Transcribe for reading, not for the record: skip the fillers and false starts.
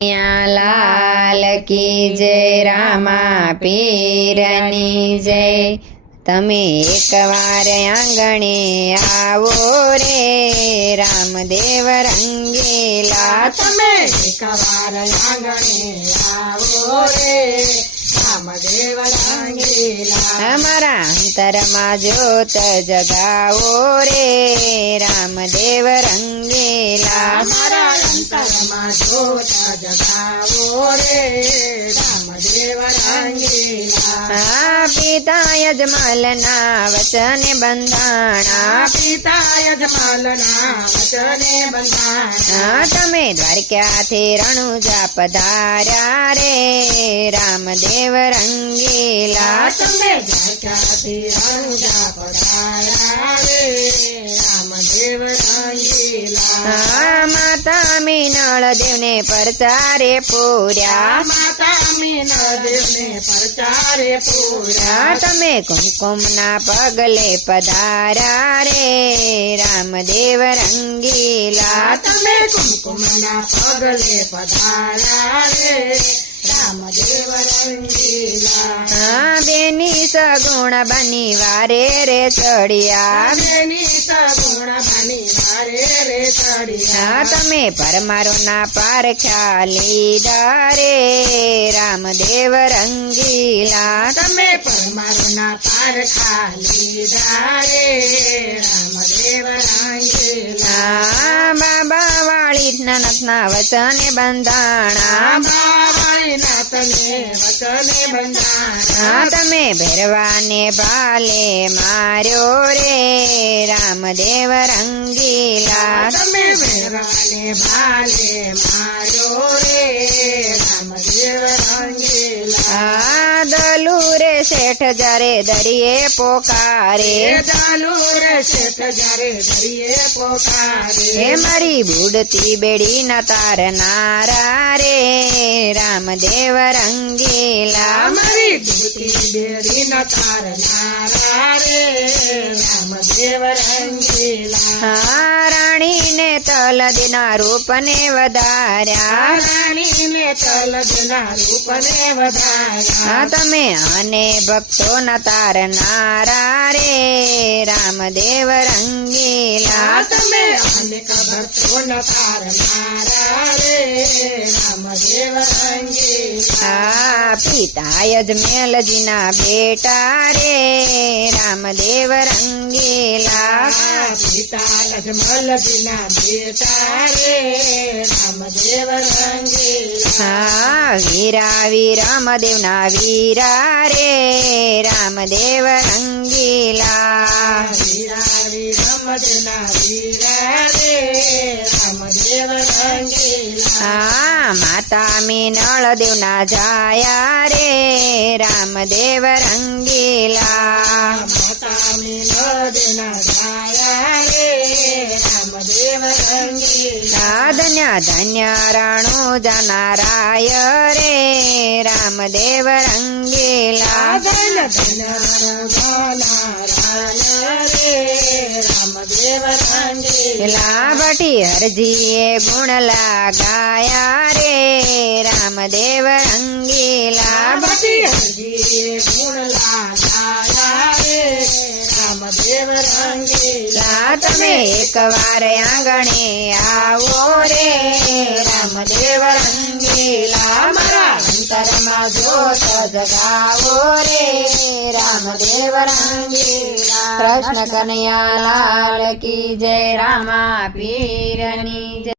લાલ કી જય, રામા પીરની જય। તમે એકવાર આંગણે આવો રે, રામદેવ રંગીલા। તમે એકવાર આંગણે આવો રે, રામદેવ રંગીલા। અમારા અંતરમાં જ્યોત જગાવો રે, રામદેવ રંગીલા। અમારા અંતરમાં જ્યોત જગાવો રે, રામદેવ રંગીલા। પિતા યજમાલના વચને બંધાણા, પિતા યજમાલના વચને બંધાણા। તમે દ્વારકાથી રણુજા પધાર્યા રે, રામદેવ રંગીલા। તમે દ્વારકાથી રણુજા પધાર્યા રે, રામદેવ રંગીલા। માતા મીનળ દેવને પરચારે પૂર્યા, માતા મીનળ દેવને પરચારે પૂર્યા। તમે કુમકુમના પગલે પધાર્યા રે, રામદેવ રંગીલા। તમે કુમકુમના પગલે પધાર્યા રે, રામદેવ રંગીલા। બેની સગુણ બની વારે રે ચડિયા, બેની સગુણ બની વારે રે ચડિયા। તમે પરમારોના પારખ્યા લીધા રે, રામદેવ રંગીલા। તમે પરમારોના પારખા લીધા રે, રામદેવ રંગીલા। બાબા વાળી નાથના વચને બંધાણા, બાવાળી નાથને વચને બંધાણા। તમે ભેરવાને ભાલે માર્યો રે, રામદેવ રંગીલા। તમે ભેરવાને ભાલે માર્યો રે, રામદેવ રંગીલા। દલુ રે શેઠ જરે દરિયે પોકારે, ચાલુ રે શેઠ જ્યારે દરિયે પોકારે। હે મારી બુડતી બેડી ના તારનારા રે, રામદેવ રંગીલા। અમારી દૂતી બેડી ન તારનારા રે, રામદેવ રંગીલા। રાણીને તલદના રૂપને વધાર્યા, રાણીને તલદના રૂપને વધાર્યા। તમે અને ભક્તો ના તારનારા રે, રામદેવ રંગીલા। તમે અનેક ભક્તો ન તારનારા રે, રામદેવ રંગીલા। પિતા યજમેલજીના બેટા રે, રામદેવ રંગીલા। પિતા યજમલજીના બેટા રે, રામદેવ રંગીલા। વીરા વીરમદેવના વીરા રે, રામદેવ રંગીલા। વીરા વીરમદેવના વીરા રે, રામદેવ રંગીલા। માતા મીનળ દેવના જાયા રે, રામદેવ રંગીલા। માતા મીનળદેવના જાયા રે, રામદેવ રંગીલા। ધન્ય ધન્ય રણુજાના રાય રે, રામદેવ રંગીલા। ધન ધન રંગનારાય રે, રામદેવ રંગીલા। ભટી હરજીએ ગુણ લાગાયા રે, રામદેવ રંગીલા। ભટી હરજીએ ગુણ લાગાયા રે, રામદેવ રંગીલા। તમે એકવાર આંગણે આવો રે, રામદેવ રંગીલા। મારા અંતરમાં જ્યોત જગાવો રે, રામદેવ રંગીલા। કૃષ્ણ કનૈયા લાલ કી જય, રામા પીરની જય।